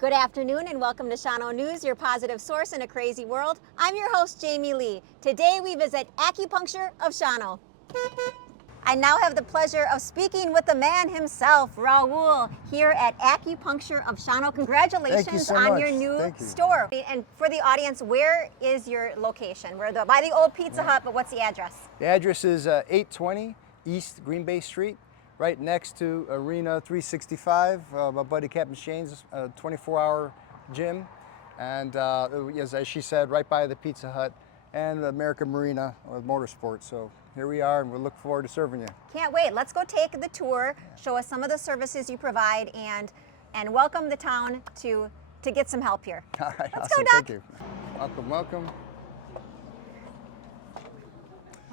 Good afternoon and welcome to Shawano News, your positive source in a crazy world. I'm your host, Jaime Lee. Today we visit Acupuncture of Shawano. I now have the pleasure of speaking with the man himself, Raul, here at Acupuncture of Shawano. Congratulations on your new store. And for the audience, where is your location? We're by the old Pizza Hut, but what's the address? The address is 820 East Green Bay Street, right next to Arena 365, my buddy Captain Shane's 24-hour gym. And as she said, right by the Pizza Hut and the American Marina with Motorsports. So here we are, and we look forward to serving you. Can't wait. Let's go take the tour, show us some of the services you provide, and welcome the town to get some help here. All right, Let's awesome. go, Doc. Thank you. Welcome, welcome.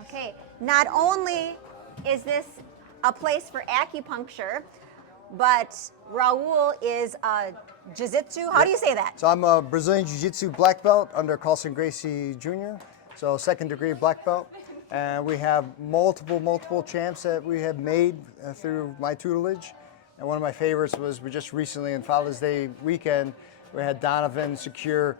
Okay, not only is this a place for acupuncture, but Raul is a jiu-jitsu. How do you say that? So I'm a Brazilian Jiu-Jitsu black belt under Carlson Gracie Jr., so second degree black belt. And we have multiple champs that we have made through my tutelage. And one of my favorites was we just recently in Father's Day weekend, we had Donovan secure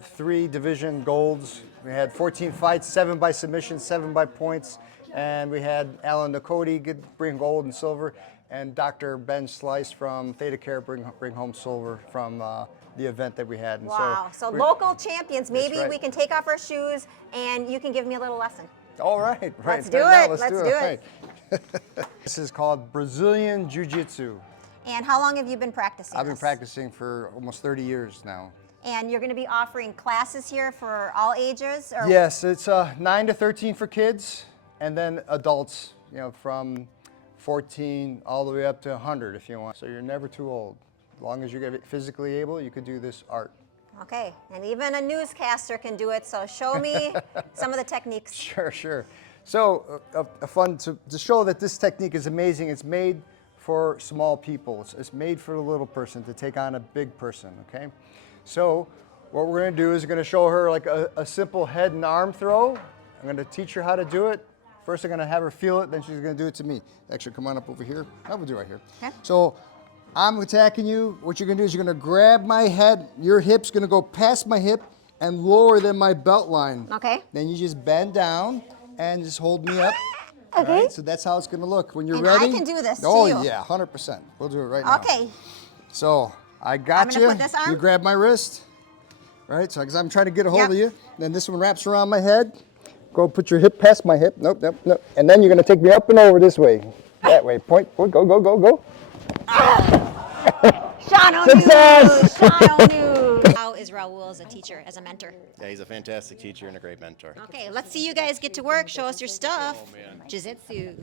3 division golds. We had 14 fights, 7 by submission, 7 by points. And we had Alan Nakoti bring gold and silver, and Dr. Ben Slice from Theta Care bring home silver from the event that we had. And wow, so local champions. Maybe right. We can take off our shoes and you can give me a little lesson. All right. Let's do it. Let's do it. Right. This is called Brazilian Jiu-Jitsu. And how long have you been practicing I've been practicing for almost 30 years now. And you're going to be offering classes here for all ages? Or? Yes, it's 9 to 13 for kids, and then adults, from 14 all the way up to 100 if you want. So you're never too old. As long as you're physically able, you could do this art. Okay, and even a newscaster can do it, so show me some of the techniques. Sure. So fun to show that this technique is amazing. It's made for small people. It's made for the little person to take on a big person, okay? So what we're gonna do is we're gonna show her like a simple head and arm throw. I'm gonna teach her how to do it. First, I'm gonna have her feel it, then she's gonna do it to me. Actually, come on up over here. I will do it right here. Okay. So I'm attacking you. What you're gonna do is you're gonna grab my head. Your hip's gonna go past my hip and lower than my belt line. Okay. Then you just bend down and just hold me up. Okay. Right? So that's how it's gonna look. When you're and ready. I can do this Oh to you. yeah, 100%. We'll do it right now. Okay. So I got I'm you. gonna put this arm. You grab my wrist. Right, so because I'm trying to get a hold of you. Then this one wraps around my head. Go put your hip past my hip. Nope. And then you're gonna take me up and over this way. That way. Point. Go. Shawano Success! News! Shawano News! How is Raul as a teacher, as a mentor? Yeah, he's a fantastic teacher and a great mentor. Okay, let's see you guys get to work. Show us your stuff. Jiu-jitsu.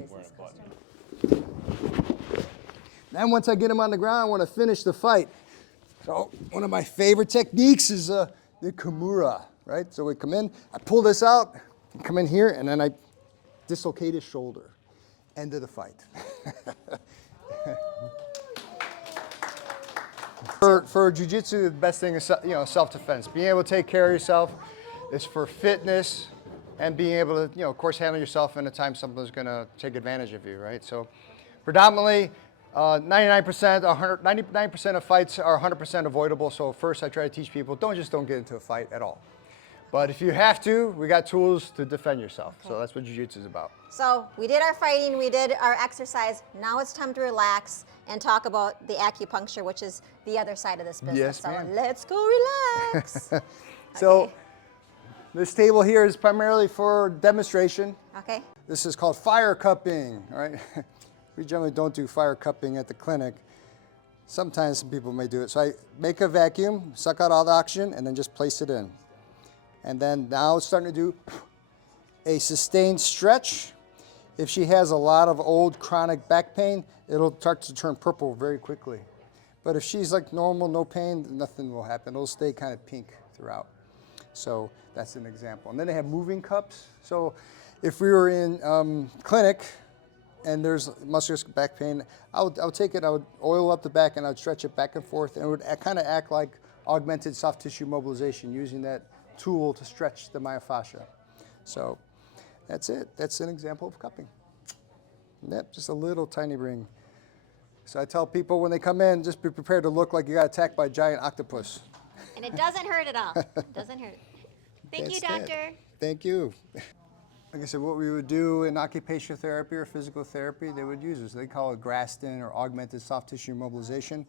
Then once I get him on the ground, I want to finish the fight. So one of my favorite techniques is the Kimura, right? So we come in, I pull this out, come in here, and then I dislocate his shoulder. End of the fight. For jiu-jitsu, the best thing is self-defense. Being able to take care of yourself is for fitness, and being able to, of course, handle yourself in a time someone's going to take advantage of you, right? So predominantly, 99% of fights are 100% avoidable. So first I try to teach people, don't get into a fight at all. But if you have to, we got tools to defend yourself. Okay. So that's what jiu-jitsu is about. So we did our fighting, we did our exercise. Now it's time to relax and talk about the acupuncture, which is the other side of this business. Yes, so ma'am. Let's go relax. So okay. This table here is primarily for demonstration. Okay. This is called fire cupping, right? We generally don't do fire cupping at the clinic. Sometimes some people may do it. So I make a vacuum, suck out all the oxygen, and then just place it in. And then now it's starting to do a sustained stretch. If she has a lot of old chronic back pain, it'll start to turn purple very quickly. But if she's like normal, no pain, nothing will happen. It'll stay kind of pink throughout. So that's an example. And then they have moving cups. So if we were in clinic, and there's muscular back pain, I would take it, I would oil up the back and I would stretch it back and forth, and it would kind of act like augmented soft tissue mobilization using that tool to stretch the myofascia. So that's it. That's an example of cupping. Yep, just a little tiny ring. So I tell people when they come in, just be prepared to look like you got attacked by a giant octopus. And it doesn't hurt at all. It doesn't hurt. Thank you, Can't stand doctor. it. Thank you. Like I said, what we would do in occupational therapy or physical therapy, they would use this. They call it Graston or augmented soft tissue mobilization.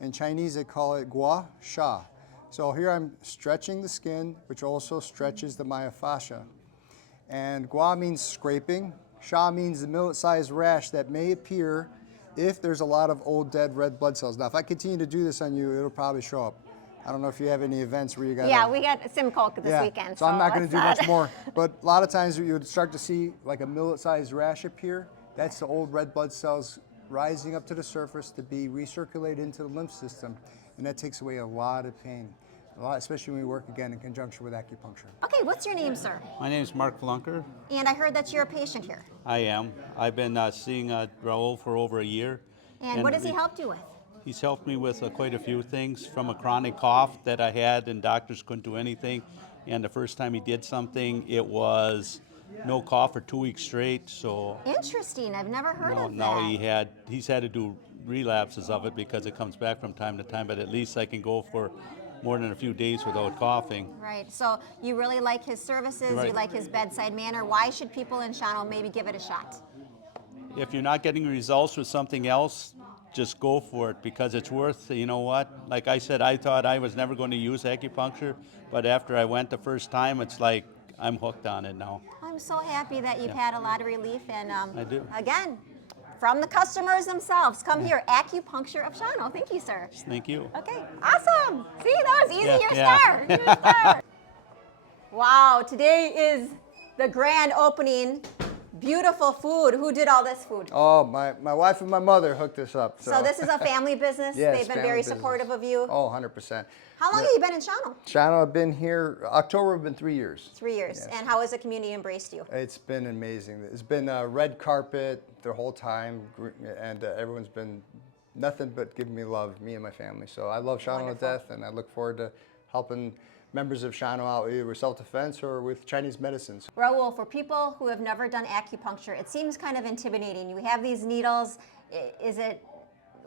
In Chinese, they call it gua sha. So here I'm stretching the skin, which also stretches the myofascia. And gua means scraping. Sha means the millet-sized rash that may appear if there's a lot of old dead red blood cells. Now, if I continue to do this on you, it'll probably show up. I don't know if you have any events where you got. Yeah, we got Simcoe this weekend. So I'm not going to let's do not- much more. But a lot of times you would start to see like a millet-sized rash appear. That's the old red blood cells rising up to the surface to be recirculated into the lymph system. And that takes away a lot of pain, especially when we work again in conjunction with acupuncture. Okay, what's your name, sir? My name is Mark Flunker. And I heard that you're a patient here. I am. I've been seeing Raul for over a year. And what has he helped you with? He's helped me with quite a few things, from a chronic cough that I had and doctors couldn't do anything. And the first time he did something, it was no cough for 2 weeks straight. So Interesting. I've never heard of that. now he's had to do relapses of it because it comes back from time to time, but at least I can go for more than a few days without coughing. Right. So you really like his services. You Right. like his bedside manner. Why should people in Shawano maybe give it a shot? If you're not getting results with something else, just go for it, because it's worth, you know what, like I said, I thought I was never going to use acupuncture, but after I went the first time, it's like I'm hooked on it now. I'm so happy that you've had a lot of relief. And I do. Again, from the customers themselves, come here. Acupuncture of Shawano. Thank you, sir. Thank you. Okay, awesome. See, that was easy. Yeah, You're a yeah. star. You're a star. Wow, today is the grand opening. Beautiful food. Who did all this food? Oh, my wife and my mother hooked us up. So this is a family business. Yes, They've been family very business. supportive of you. Oh, 100%. How long have you been in Shawano? Shawano, I've been here, October, have been 3 years. 3 years. Yes. And how has the community embraced you? It's been amazing. It's been a red carpet the whole time, and everyone's been nothing but giving me love, me and my family. So I love Shawano to Wonderful. death, and I look forward to helping members of Shawano out either with self-defense or with Chinese medicines. Raul, for people who have never done acupuncture, it seems kind of intimidating. You have these needles.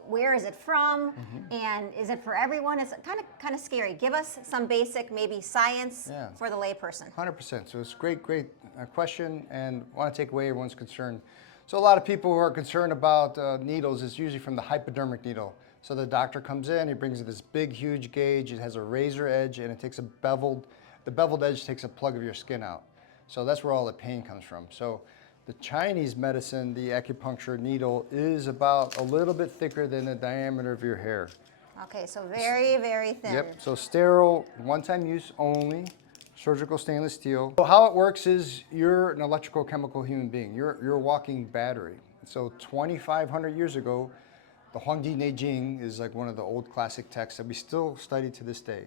Where is it from? And is it for everyone? It's kind of scary. Give us some basic, maybe science Yeah. for the layperson. 100%. So it's a great question, and want to take away everyone's concern. So a lot of people who are concerned about needles is usually from the hypodermic needle. So the doctor comes in, he brings this big, huge gauge. It has a razor edge, and it takes the beveled edge takes a plug of your skin out. So that's where all the pain comes from. So the Chinese medicine, the acupuncture needle, is about a little bit thicker than the diameter of your hair. Okay, so very, very thin. Yep, so sterile, one-time use only, surgical stainless steel. So how it works is you're an electrical chemical human being. You're a walking battery. So 2,500 years ago, the Huangdi Neijing is like one of the old classic texts that we still study to this day.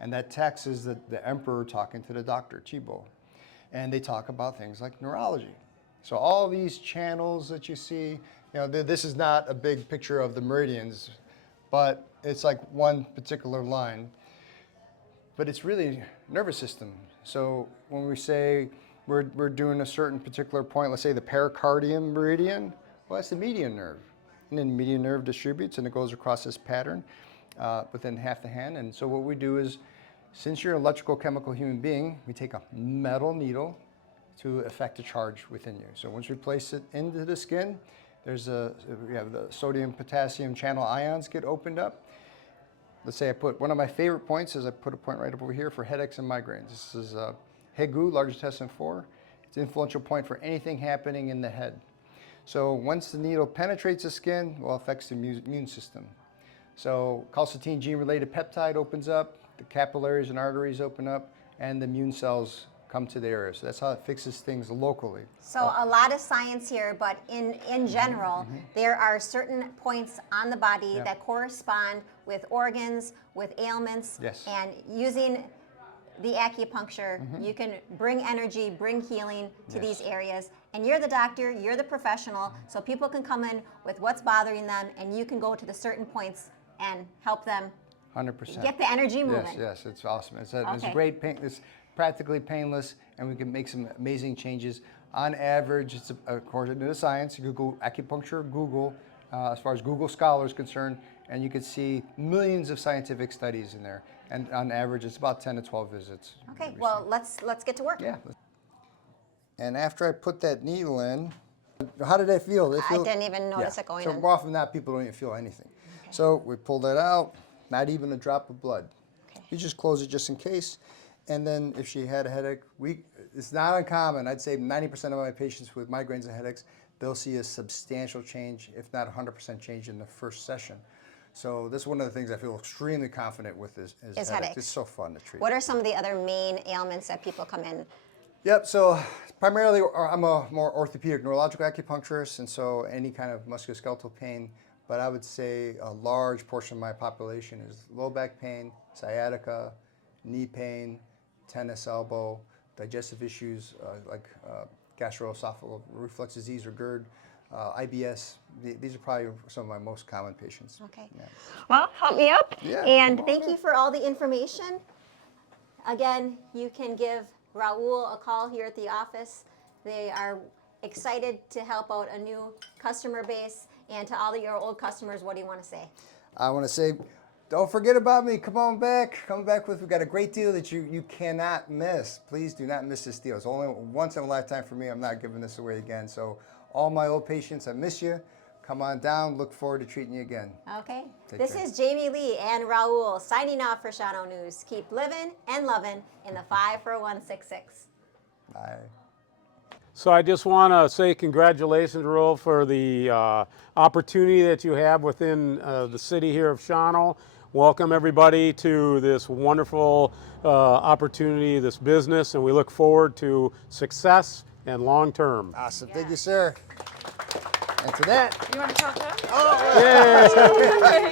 And that text is the emperor talking to the doctor, Chibo. And they talk about things like neurology. So all these channels that you see, this is not a big picture of the meridians, but it's like one particular line. But it's really nervous system. So when we say we're doing a certain particular point, let's say the pericardium meridian, well, that's the median nerve. And then the median nerve distributes, and it goes across this pattern within half the hand. And so what we do is, since you're an electrical chemical human being, we take a metal to affect a charge within you. So once we place it into the skin, we have the sodium, potassium channel ions get opened up. Let's say one of my favorite points is I put a point right over here for headaches and migraines. This is Hegu, large intestine 4. It's an influential point for anything happening in the head. So once the needle penetrates the skin, well, it affects the immune system. So calcitonin gene-related peptide opens up, the capillaries and arteries open up, and the immune cells come to the area. So that's how it fixes things locally. So a lot of science here, but in general, there are certain points on the body that correspond with organs, with ailments, Yes. and using the acupuncture, you can bring energy, bring healing to these areas. And you're the doctor, you're the professional, so people can come in with what's bothering them, and you can go to the certain points and help them 100%. get the energy moving. Yes, it's awesome. It's a Okay. great pain. It's practically painless, and we can make some amazing changes. On average, it's according to the science. You Google acupuncture, Google, as far as Google Scholar is concerned, and you can see millions of scientific studies in there. And on average, it's about 10 to 12 visits. Okay, well, let's get to work. Yeah. And after I put that needle in, how did that feel? I didn't even notice it going so in. more often than not, people don't even feel anything. Okay. So we pull that out, not even a drop of blood. Okay. You just close it just in case. And then if she had a headache, it's not uncommon. I'd say 90% of my patients with migraines and headaches, they'll see a substantial change, if not 100% change in the first session. So this is one of the things I feel extremely confident with is headaches. It's so fun to treat. What are some of the other main ailments that people come in? Yep, so primarily I'm a more orthopedic neurological acupuncturist, and so any kind of musculoskeletal pain, but I would say a large portion of my population is low back pain, sciatica, knee pain, tennis elbow, digestive issues like gastroesophageal reflux disease or GERD, IBS. These are probably some of my most common patients. Okay. Yeah. Well, help me up. Yeah, And thank you for all the information. Again, you can give Raul a call here at the office. They are excited to help out a new customer base. And to all of your old customers, what do you want to say? I want to say, don't forget about me. Come on back. Come back we've got a great deal that you cannot miss. Please do not miss this deal. It's only once in a lifetime for me. I'm not giving this away again. So all my old patients, I miss you. Come on down. Look forward to treating you again. Okay. Take This care. is Jaime Lee and Raul signing off for Shawano News. Keep living and loving in the 54166. Bye. So I just want to say congratulations, Raul, for the opportunity that you have within the city here of Shawano. Welcome everybody to this wonderful opportunity, this business, and we look forward to success and long term. Awesome. Thank you, sir. And to that. You want to talk to him? Yeah.